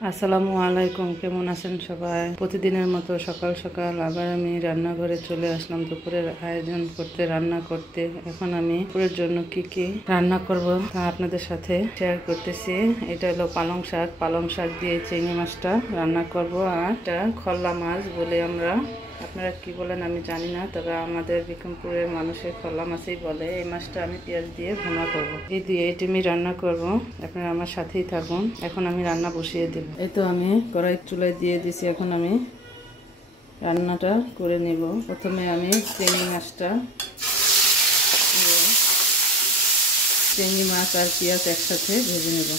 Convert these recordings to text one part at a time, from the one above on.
আসসালামু আলাইকুম, কেমন আছেন সবাই? প্রতিদিনের মতো সকাল সকাল আবার আমি রান্নাঘরে চলে আসলাম দুপুরের আয়োজন করতে, রান্না করতে। এখন আমি দুপুরের জন্য কি কি রান্না করব তা আপনাদের সাথে শেয়ার করতেছি। এটা হলো পালং শাক দিয়ে চিংড়ি মাছটা রান্না করব, আর এটা খল্লা মাছ বলে আমরা, আপনারা কি বলেন আমি জানি না, তবে আমাদের বিক্রমপুরের মানুষের খল্লা মাছই বলে। এই মাছটা আমি পেঁয়াজ দিয়ে ভুনা করব, এই দিয়ে আমি রান্না করব। আপনারা আমার সাথেই থাকুন। এখন আমি রান্না বসিয়ে দেব। এই তো আমি কড়াই চুলায় দিয়ে দিছি। এখন আমি রান্নাটা করে নেব। প্রথমে আমি চিংড়ি মাছ আর পেঁয়াজ একসাথে ভেজে নেব।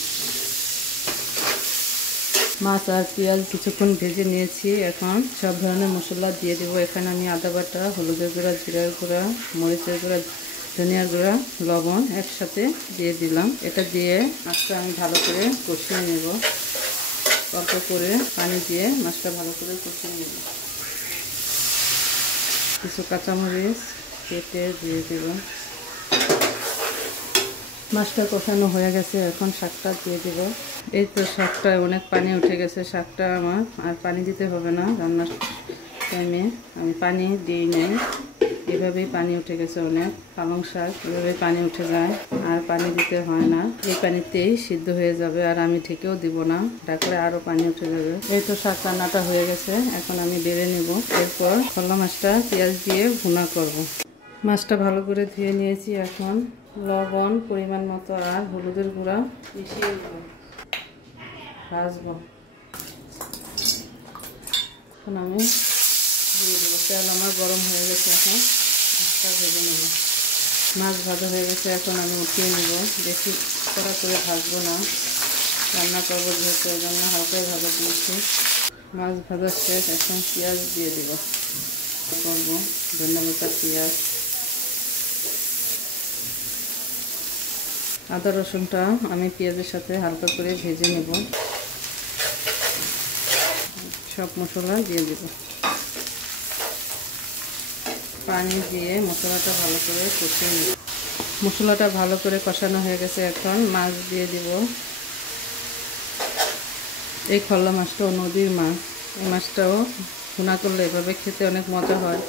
মাছ আর পেঁয়াজ কিছুক্ষণ ভেজে নিয়েছি। এখন সব ধরনের মশলা দিয়ে দেবো। এখানে আমি আদা বাটা, হলুদের গুঁড়া, জিরার গুঁড়া, মরিচের গুঁড়া, ধনিয়ার গুঁড়া, লবণ একসাথে দিয়ে দিলাম। এটা দিয়ে মাছটা আমি ভালো করে কষিয়ে নেব। অল্প করে পানি দিয়ে মাছটা ভালো করে কষিয়ে নেব। কিছু কাঁচামরিচ কেটে দিয়ে দেব। মাছটা কষানো হয়ে গেছে, এখন শাকটা দিয়ে দেব। এই তো শাকটায় অনেক পানি উঠে গেছে। শাকটা আমার আর পানি দিতে হবে না। রান্নার টাইমে আমি পানি দিই নাই, এভাবেই পানি উঠে গেছে অনেক। পালং শাক এভাবেই পানি উঠে যায়, আর পানি দিতে হয় না। এই পানিতেই সিদ্ধ হয়ে যাবে, আর আমি ঢেকেও দিব না, ঢাকলে আরও পানি উঠে যাবে। এই তো শাক রান্নাটা হয়ে গেছে, এখন আমি বেড়ে নেব। এরপর খোলা মাছটা পেঁয়াজ দিয়ে ভুনা করব। মাছটা ভালো করে ধুয়ে নিয়েছি। এখন লবণ পরিমাণ মতো আর হলুদের গুঁড়া মিশিয়ে দেব, ভাজবো। এখন আমি দিয়ে দেবো। তেল আমার গরম হয়ে গেছে, এখন মাছটা ভেজে নেব। মাছ ভাজা হয়ে গেছে, এখন আমি উঠিয়ে নেব। বেশি কড়া করে ভাজবো না, রান্না করবো যেহেতু, এই জন্য হালকাই ভাজা দিয়েছি। মাছ ভাজা শেষ, এখন পেঁয়াজ দিয়ে দেব। করবো ধন্যবাদ। পেঁয়াজ, আদা রসুনটা আমি পেঁয়াজের সাথে হালকা করে ভেজে নেব। সব মশলা দিয়ে দেব। পানি দিয়ে মশলাটা ভালো করে কষিয়ে নেব। মশলাটা ভালো করে কষানো হয়ে গেছে, এখন মাছ দিয়ে দিব। এই খল্লা মাছটাও নদীর মাছ। এই মাছটাও ভুনা করলে এভাবে খেতে অনেক মজা হয়।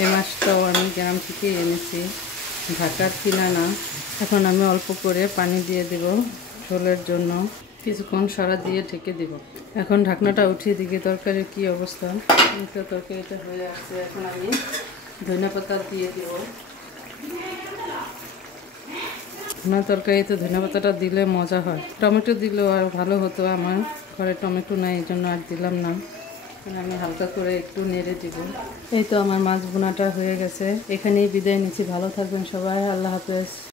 এই মাছটাও আমি গ্রাম থেকে এনেছি, ঢাকার কিনা না। এখন আমি অল্প করে পানি দিয়ে দেব ঝোলের জন্য। কিছুক্ষণ সারা দিয়ে ঢেকে দেব। এখন ঢাকনাটা উঠিয়ে দিকে তরকারির কি অবস্থা। তরকারিটা হয়ে আসছে, এখন আমি ধনেপাতা দিয়ে দেব। ভুনা তরকারিতে ধনেপাতাটা দিলে মজা হয়। টমেটো দিলেও আর ভালো হতো, আমার ঘরে টমেটো নাই, এই জন্য আর দিলাম না। আমি হালকা করে একটু নেড়ে দিব। এই তো আমার মাছ ভুনাটা হয়ে গেছে। এখানেই বিদায় নিচ্ছি। ভালো থাকবেন সবাই। আল্লাহ হাফেজ।